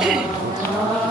えっ?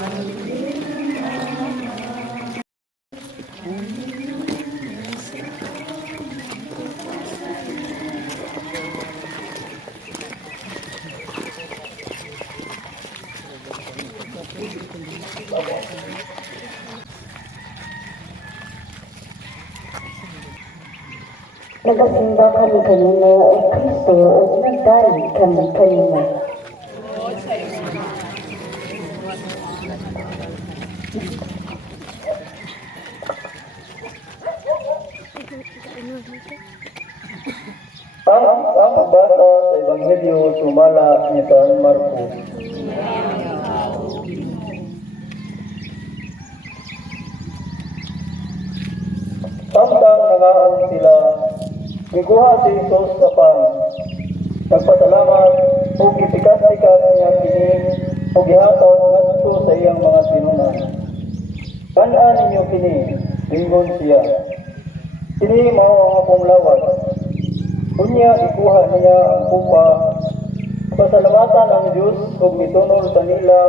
Nagasimba kami kanina o Kristo o nagdali kami kanina. Ang ang pagbasa sa Ebanghelyo sumala ni San Marcos. Samtang nangaon sila, gikuha si Jesus sa pang. Nagpasalamat o gipikas-pikas niya kini o gihataw ngadto sa iyang mga tinunan. Kanaan ninyo kini, ingon siya. Kini mao ang akong lawat. Unya ikuha niya ang kupa. Pasalamatan ang Diyos ug mitunol sa nila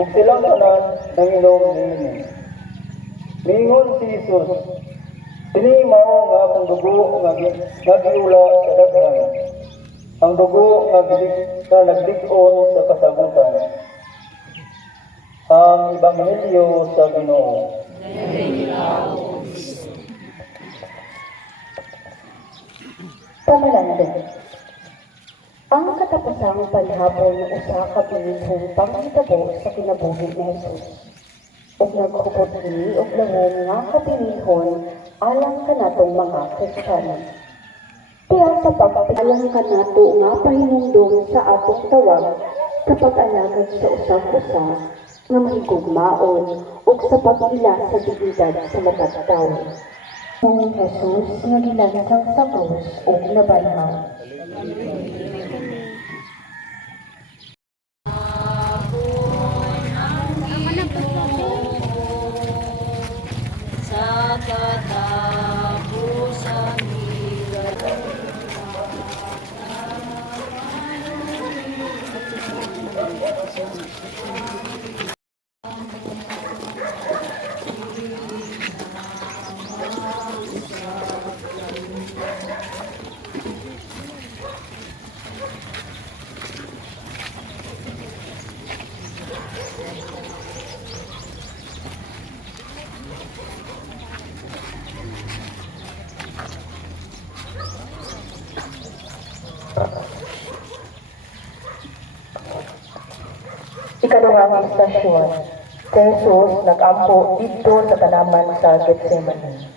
ug silang tanan nanginom niini. Mingon si Jesus, Kini mao nga akong dugo nga gi- nga giula sa daghan. Ang dugo nga gilig nga naglig-on sa kasabutan. Ang Ebanghelyo sa Ginoo. Pamalanda. Ang katapusang panhapon ng usa ka pinihong panghitabo sa kinabuhi ni Jesus. Ug naghubot kini og langom nga kapinihon alang kanatong mga Kristiyano. Kaya sa pagpapalang kanato nga pahinumdum sa atong tawag sa pag-alagad sa usap-usa nga mahigugmaon ug sa pag-ila sa dignidad sa matag tawo. Ang Jesus nga ginagantang sa krus ug nabanhaw. Ikaduhang istasyon, si Jesus nag-ampo dito sa tanaman sa Gethsemane.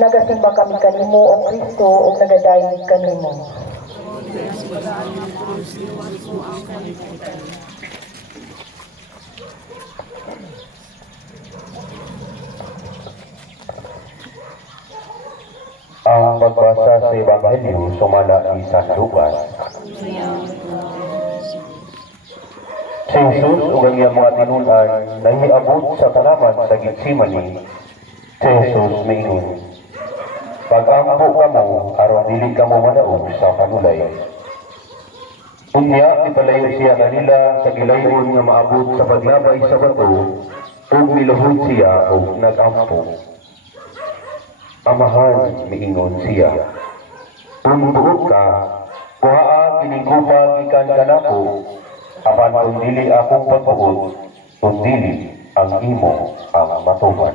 Nagasimba kami kanimo o Kristo o nagadayi kanimo. Ang pagbasa sa Ebanghelyo sumala ni San Lucas. Si Jesus ug ang iyang mga tinunan nahiabot sa kalaman sa Gitsimani. Si Jesus miingon, Pag-ampo kamo aron dili kamo madaog sa kanulay. Unya ipalayo siya kanila sa gilayon nga maabot sa paglabay sa bato ug miluhod siya ug nag-ampo. Amahan, miingon siya. Kung buot ka, kuhaa kinigupa gikan kanako, apan kung dili akong pagbuot, kung dili ang imo ang matuman.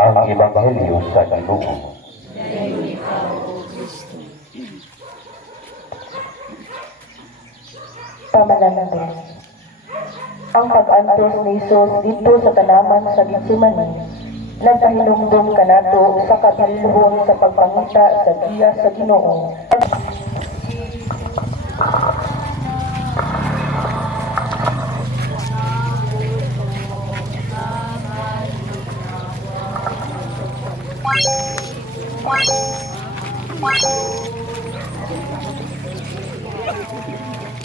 Ang Ebanghelyo sa Ginoo. Pamalanda. Ang pag-antos ni Jesus dito sa tanaman sa Gethsemane nagahilungdon kanato sa kabilhon sa pagpangita sa diya sa Ginoo.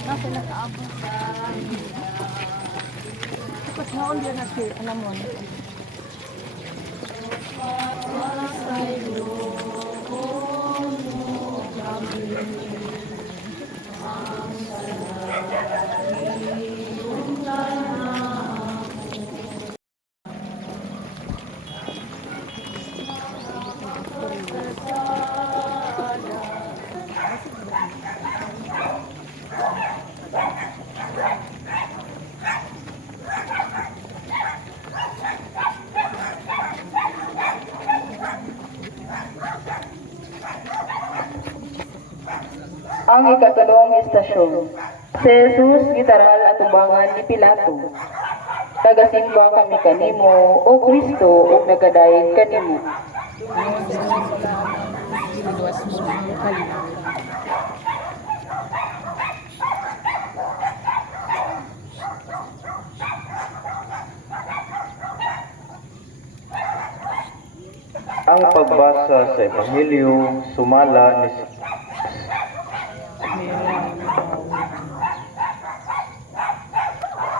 Nasa nakaabot ka. Tapos mo ulit na si, alam mo, Thank you. Ang ikatulong istasyon. Si Jesus gitaral at ubangan ni Pilato. Tagasimba kami kanimo, o Kristo, o nagadayeg kanimo. Ang pagbasa sa Ebanghelyo sumala ni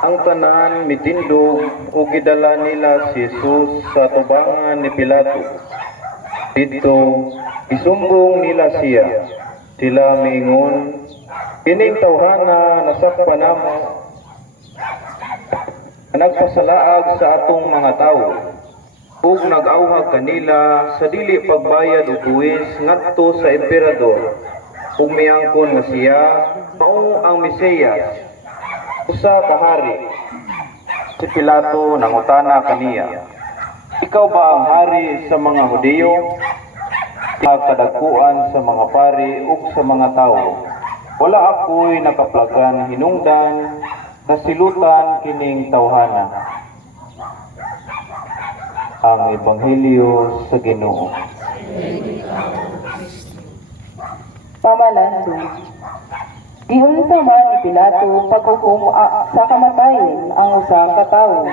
Ang tanan mitindog o gidala nila si Jesus sa tubangan ni Pilato. Dito isumbong nila siya. Sila miingon, Ining tawhana nasakpan namo nagpasalaag sa atong mga tawo ug nag-awhag kanila sa dili pagbayad og buwis ngadto sa emperador ug miangkon nga siya mao ang Mesiyas usa ka hari. Si Pilato nangutana kaniya ikaw ba ang hari sa mga Hudiyo? Kadagkuan sa mga pari ug sa mga tawo wala ako'y nakaplagan hinungdan nasilutan kining tawhana. Ang ebanghelyo sa Ginoo. Pamalando. Giunsa man ni Pilato paghukom a- sa kamatayon ang usa ka tawo.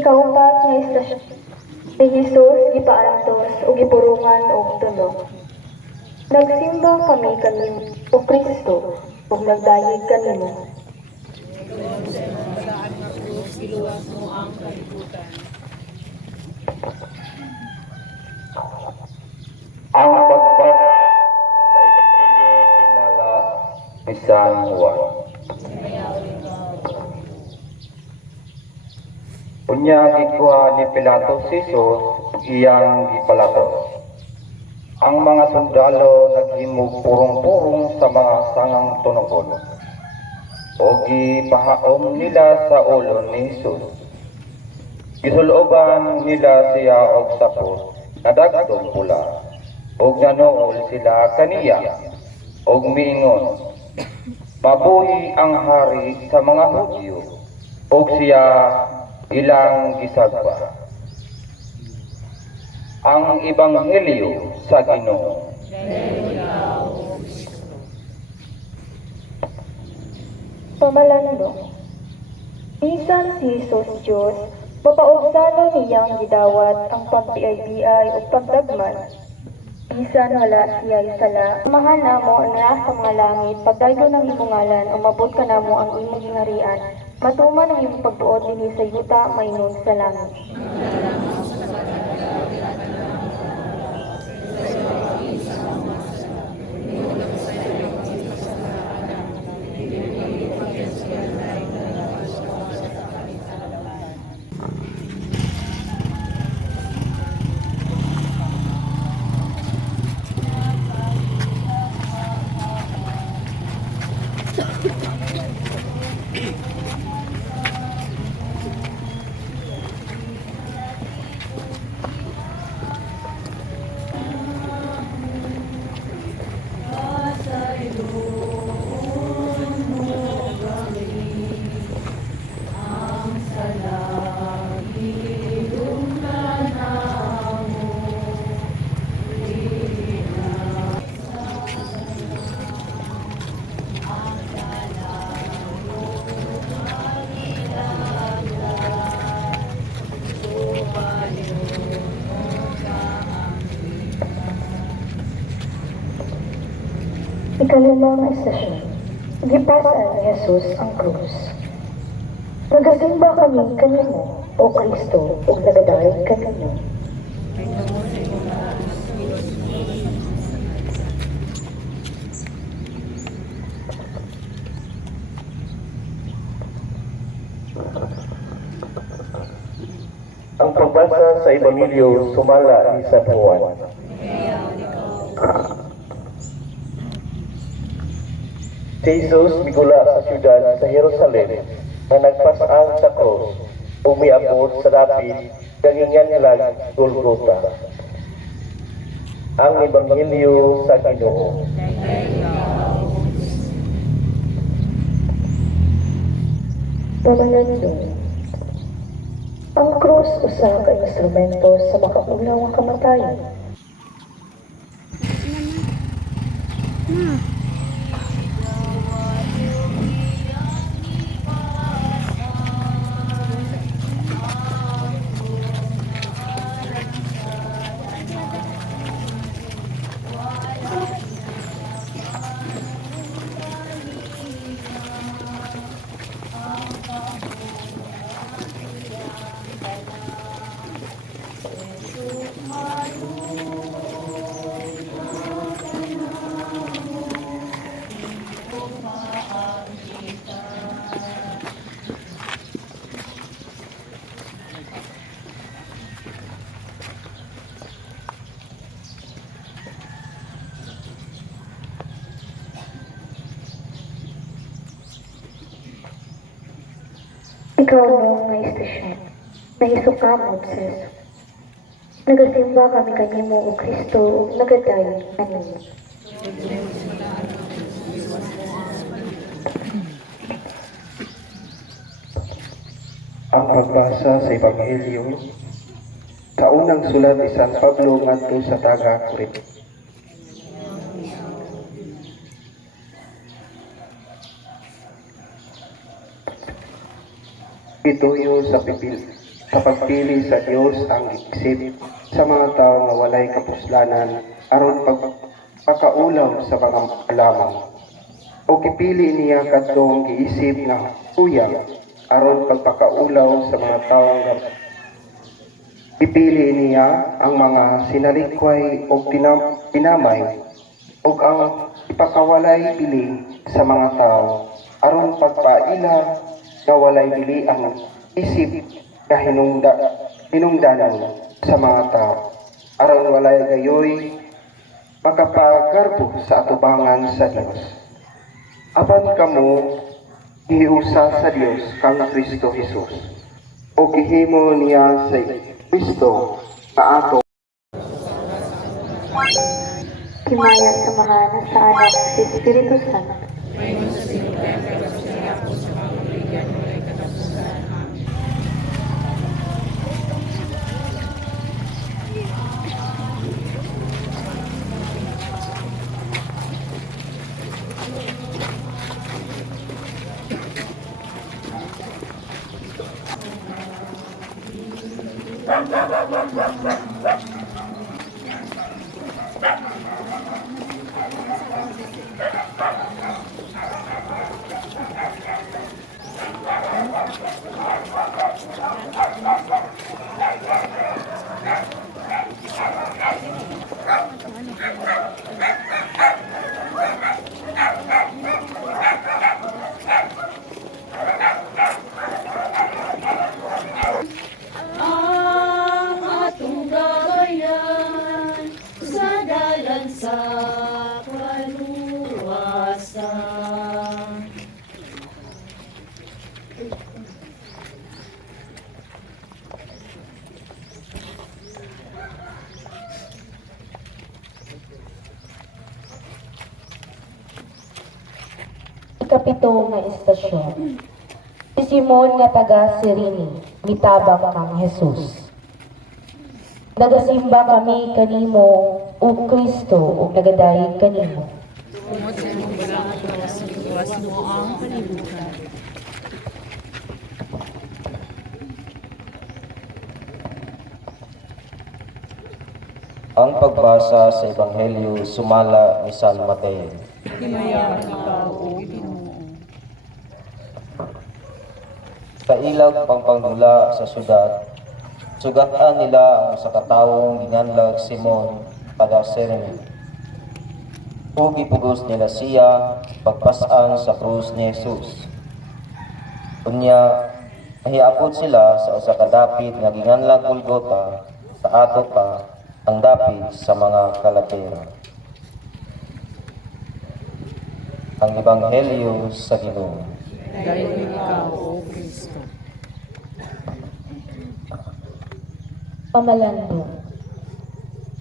Ikaupat nga istasyon. Si Jesus gipaantos o gipurungan og tulong. Nagsimba kami kanimo o Kristo ug nagdayeg kanimo. Ang pagbasa Unya gikuha ni Pilato si Jesus iyang gipalatos. Ang mga sundalo naghimog purong-purong sa mga sangang tunugon. O gipahaom nila sa ulo ni Jesus. Gisuloban nila siya og sapot na dagdong pula. Og nanool sila kaniya. Og miingon, Mabuhi ang hari sa mga Hudyo. Og siya ilang gisagba. Ang Ebanghelyo sa Ginoo. Pamalando. Bisan si Jesus Diyos, papaugsano niyang gidawat ang pagbiay-biay o pagdagman. Bisan wala siya sala. Mahal namo na sa mga langit, pagdaydo ng imong ngalan, umabot ka namo ang imong gingharian. Matuman ang imong pagbuot dinhi sa yuta maingon sa langit. nakalalang istasyon, gipasan ni Jesus ang krus. Nagasimba kami kanino, o Kristo, o nagadayon kanino. Ang pagbasa sa Ebanghelyo sumala ni San Juan. Kaya, Jesus migula sa siyudad sa Jerusalem na nagpasang sa krus umiabot sa dapit gangingan nilag Golgota. Ang Ebanghelyo sa Ginoo. Pamanando. Ang krus usa ka instrumento sa makaulaw nga kamatayon. Ikaw noong nga istasyon, naisukamot sa Yesu. Nagasimba kami kanimo o Kristo ug nagadayon kanimo. Ang pagbasa sa Ebanghelyo sa unang sulat ni San Pablo ngadto sa taga Ituyo sa pipil sa pagpili sa Dios ang isip sa mga tao nga walay kapuslanan aron pagpakaulaw sa mga lamang o kipili niya kadtong giisip nga uyang aron pagpakaulaw sa mga tawo nga ipili niya ang mga sinalikway o pinam, pinamay o ang ipakawalay pili sa mga tao aron pagpaila nga walay dili ang isip nga hinungda hinungdanon sa mga tao. Aron walay gayoy makapagarbo sa atubangan sa Dios apan kamo giusa sa Dios kang Kristo Jesus. O gihimo niya sa Kristo nga ato. Himaya sa mahana sa anak si Espiritu Santo. ang atong gabayan sa dalan sa kaluwasan. Ikapito nga istasyon. Si Simon nga taga Sirini, mitabang kang Jesus. Nagasimba kami kanimo o Kristo o nagadayi kanimo. Ang pagbasa sa Ebanghelyo sumala ni San Mateo. Sa ilag pangpangdula sa syudad, sugatan nila ang sa katawong ginganlag Simon taga Serene. Ug ipugos nila siya pagpasan sa krus ni Jesus. Unya, Nahiapod sila sa usa ka dapit nga ginganlang Golgota sa ato pa ang dapit sa mga kalapera. Ang Ebanghelyo sa Ginoo. Pamalando.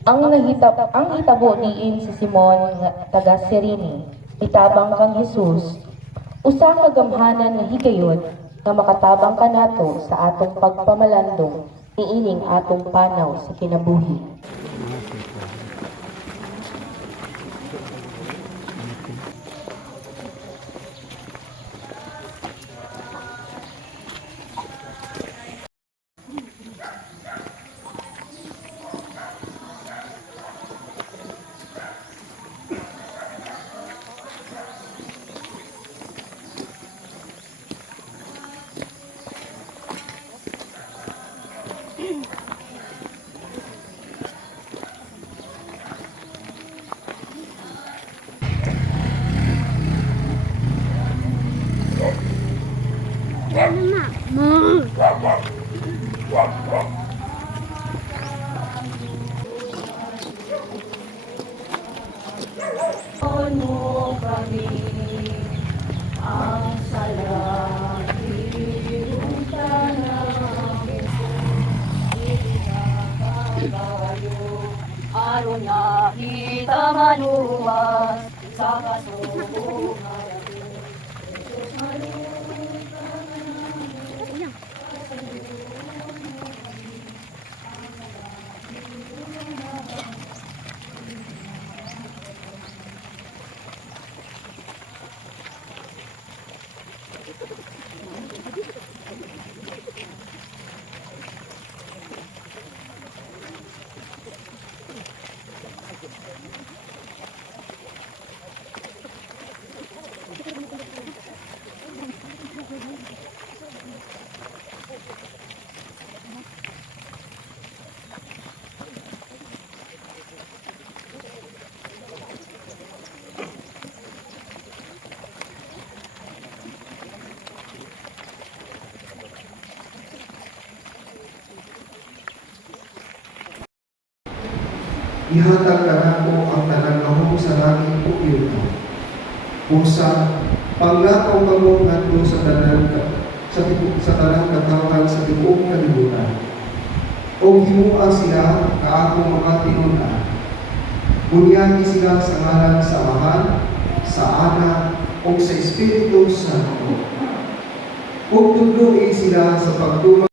Ang nahitap ang hitabo diin si Simon taga Sirini, itabang kang Hesus, usa ka gamhanan nga higayod nga makatabang kanato sa atong pagpamalandong niining atong panaw sa kinabuhi. Ihatag ka na ko ang tanan kahong sa langit po yun. Pusa, panglakaw ka mo ngadto sa tanan ka, sa, sa tanan katawan sa tibuong kalibutan. O himuan sila ka akong mga tinunan. Bunyagi sila sa ngalan sa Amahan, sa Anak, o sa Espiritu Santo. Ug tudloy sila sa pagtulong